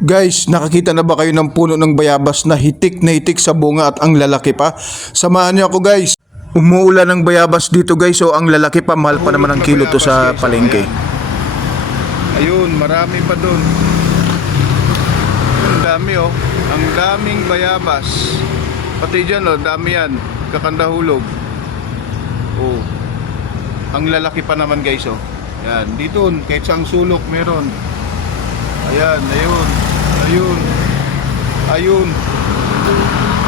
Guys, nakakita na ba kayo ng puno ng bayabas na hitik sa bunga at ang lalaki pa? Samahan niyo ako guys. Umuulan ng bayabas dito guys, so ang lalaki pa, mahal pa naman ang kilo to sa palengke. Ayun, marami pa dun. Ang dami oh. Ang daming bayabas. Pati dyan oh, dami yan. Kakandahulog. Oh. Ang lalaki pa naman guys oh. Yan, dito kahit saang sulok meron. Ayan, ayun.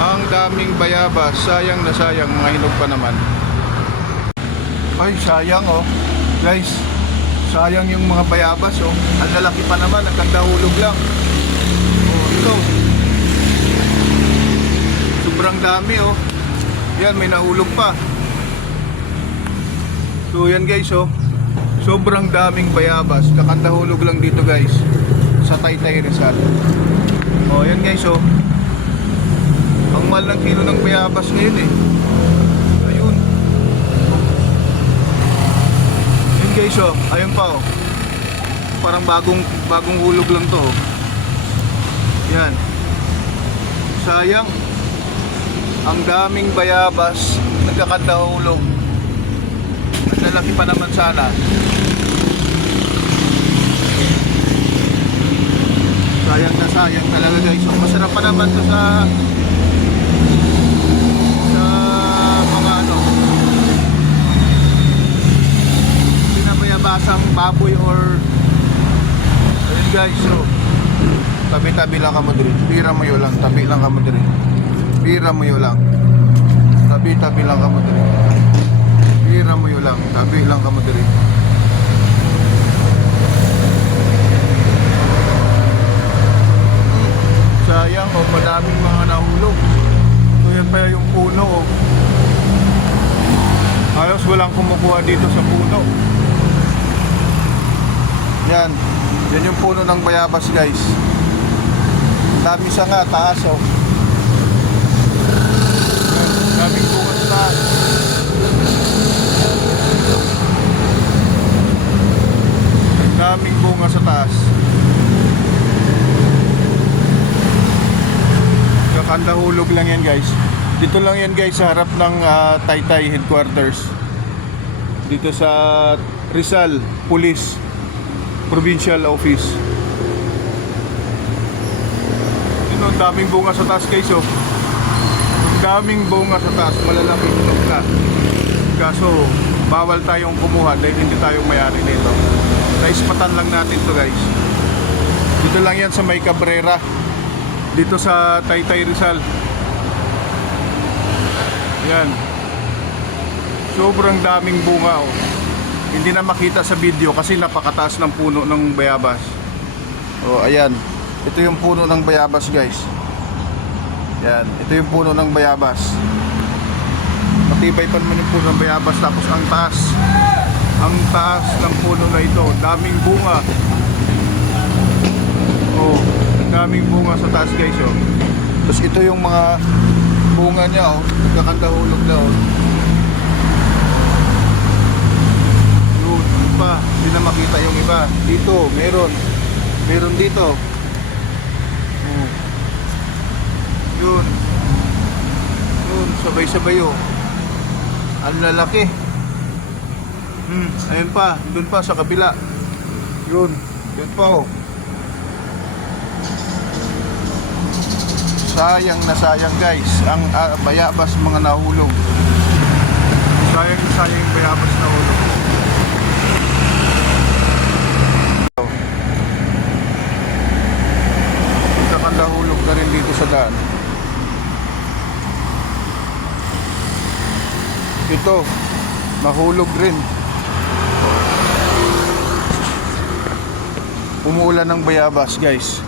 Ang daming bayabas. Sayang na sayang, mga hinog pa naman. Ay, sayang oh. Guys, sayang yung mga bayabas oh. Ang lalaki pa naman, nagkandahulog lang. Oh, ito. Sobrang dami oh. Yan, may nahulog pa. So yan guys oh. Sobrang daming bayabas. Kakandahulog lang dito guys, sa Taytay Rizal. Oh, yan guys oh. Ang mahal ng kilo ng bayabas ngayon eh. Ayun. Yan guys oh. Ayun pa oh. Parang bagong hulog lang to oh. Yan. Sayang. Ang daming bayabas nagkakandahulog. Lalaki pa naman sana. Sayang na sayang talaga guys. So, masarap pa naman to sa mga ano, pinabayabasang baboy or ayun guys. So tabi-tabi lang ka mo diri. Bira mo yo lang, tabi lang ka mo diri. Bira mo yo lang. Tabi-tabi lang ka mo diri. Bira mo yo lang, tabi lang ka mo diri. Sayang oh, madaming mga nahulog. So yan pa yung puno oh. Ayos, walang kumukuha dito sa puno. Yan, yan yung puno ng bayabas guys. Dami siya nga, taas oh. Yan, daming bunga sa taas. Daming bunga sa taas. Kakandahulog lang yan guys. Dito lang yan guys sa harap ng Taytay headquarters. Dito sa Rizal Police Provincial Office. Yun, ang daming bunga sa taas guys oh. Daming bunga sa taas, malalaking hinog na. Kaso bawal tayong kumuha dahil hindi tayong may-ari nito. Naispatan lang natin to guys. Dito lang yan sa May Cabrera, dito sa Taytay Rizal. Yan. Sobrang daming bunga oh. Hindi na makita sa video kasi napakataas ng puno ng bayabas. Oh, ayan. Ito yung puno ng bayabas guys. Yan, ito yung puno ng bayabas. Matibay pa naman yung puno ng bayabas. Tapos ang taas ng puno na ito, daming bunga. Oh, daming bunga sa taas guys oh. Tapos ito yung mga bunga niya oh, nagkakandahulog na oh. Yun, pa, hindi na makita yung iba. Dito, meron dito. Oh. Yun, sabay-sabay oh. Ang lalaki. Ayun pa, doon pa sa kabila. Yun pa oh. Sayang na sayang guys. Ang bayabas mga nahulog. Sayang na sayang yung bayabas nahulog. Kakandahulog na rin dito sa daan. Ito, nahulog rin. Umuulan ng bayabas guys.